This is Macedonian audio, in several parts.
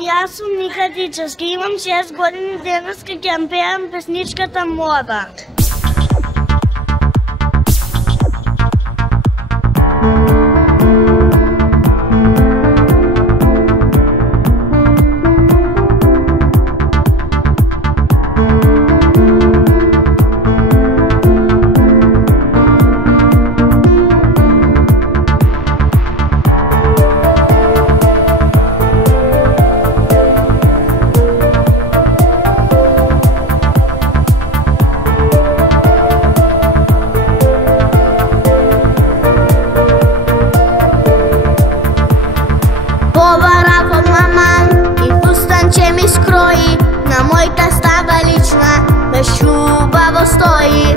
И аз съм Ника Дичевска. Имам 6 години, днес кем пеем песничката "Мода". На моята става лична, без хубаво стои.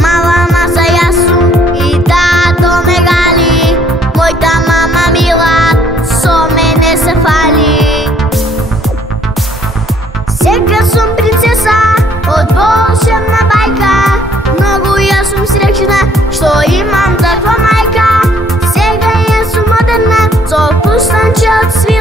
Мала маса ясу и тато ме гали. Моята мама мила со мене се фали. Сега съм принцеса от волшебна байка. Много я съм сречна, що имам таква майка. Сега я съм модерна, со пустанче от света.